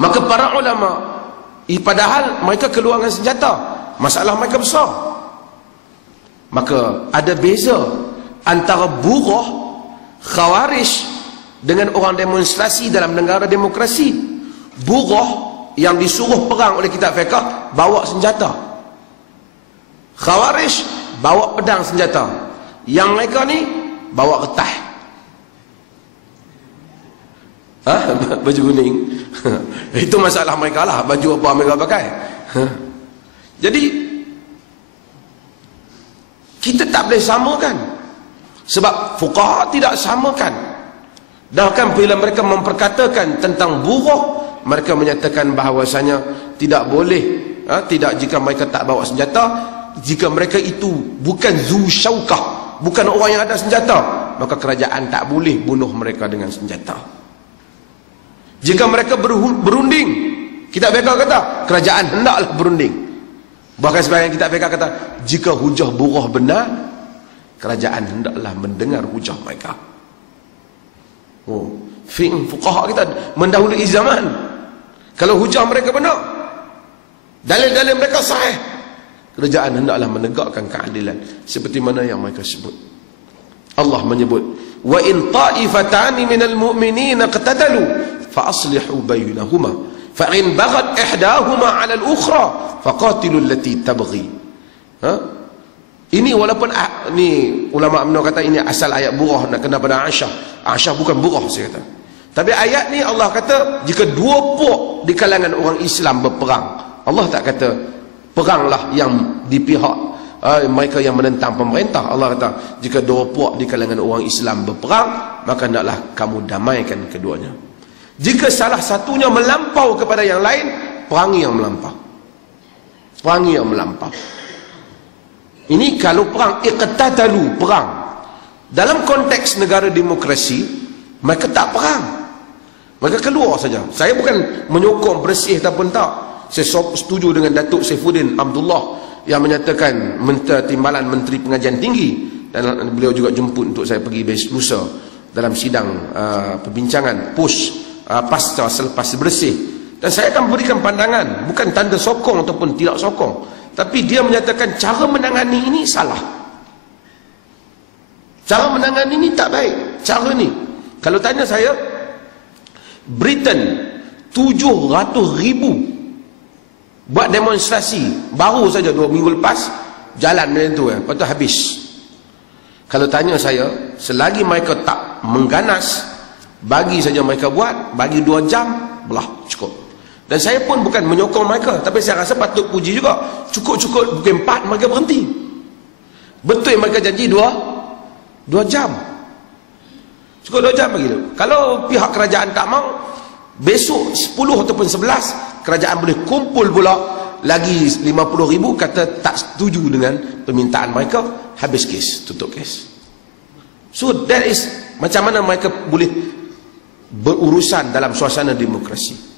Maka para ulama, padahal mereka keluar dengan senjata, masalah mereka besar. Maka ada beza antara buruh Khawarij dengan orang demonstrasi dalam negara demokrasi. Buruh yang disuruh perang oleh kitab fiqh bawa senjata, Khawarij bawa pedang senjata. Yang mereka ni bawa retah. Baju kuning. Itu masalah mereka lah, baju apa mereka pakai. Jadi kita tak boleh samakan, sebab fuqaha tidak samakan. Bahkan bila mereka memperkatakan tentang buruh, mereka menyatakan bahawasanya tidak boleh, tidak jika mereka tak bawa senjata, jika mereka itu bukan zu syaukah, bukan orang yang ada senjata, maka kerajaan tak boleh bunuh mereka dengan senjata. Jika mereka berunding, kitab fiqh kata kerajaan hendaklah berunding. Bahkan sebahagian kitab fiqh kata jika hujah buruh benar, kerajaan hendaklah mendengar hujah mereka. Fuqaha kita mendahului zaman. Kalau hujah mereka benar, dalil-dalil mereka sahih, kerajaan hendaklah menegakkan keadilan seperti mana yang mereka sebut. Allah menyebut, wa in ta'ifatani minal mu'minina qatatalu fa aslihu bainahuma fa in baghat ihdahuma 'ala al-ukhra faqatilu allati tabghi. Ini walaupun ni ulama UMNO kata ini asal ayat buruh nak kena pada Aisyah. Aisyah bukan buruh, saya kata. Tapi ayat ni Allah kata jika dua puak di kalangan orang Islam berperang, Allah tak kata peranglah yang di pihak mereka yang menentang pemerintah. Allah kata jika dua puak di kalangan orang Islam berperang, maka hendaklah kamu damaikan keduanya. Jika salah satunya melampau kepada yang lain, perangi yang melampau. Perangi yang melampau. Ini kalau perang iqtatalu, perang. Dalam konteks negara demokrasi, mereka tak perang, mereka keluar saja. Saya bukan menyokong bersih ataupun tak. Saya setuju dengan Datuk Saifuddin Abdullah yang menyatakan Timbalan Menteri Pengajian Tinggi, dan beliau juga jemput untuk saya pergi besok lusa dalam sidang perbincangan pasca selepas bersih. Dan saya akan berikan pandangan, bukan tanda sokong ataupun tidak sokong, tapi dia menyatakan cara menangani ini salah. Cara menangani ini tak baik. Cara ni, kalau tanya saya, Britain 700,000 buat demonstrasi baru saja 2 minggu lepas, jalan macam tu, lepas tu habis. Kalau tanya saya, selagi mereka tak mengganas, bagi saja mereka buat, bagi 2 jam belah cukup. Dan saya pun bukan menyokong mereka, tapi saya rasa patut puji juga, cukup-cukup bukan 4 mereka berhenti. Betul mereka janji 2 jam, cukup 2 jam bagi tu. Kalau pihak kerajaan tak mau, besok 10 ataupun 11 kerajaan boleh kumpul pula lagi 50,000 kata tak setuju dengan permintaan mereka, habis kes, tutup kes. So that is macam mana mereka boleh berurusan dalam suasana demokrasi.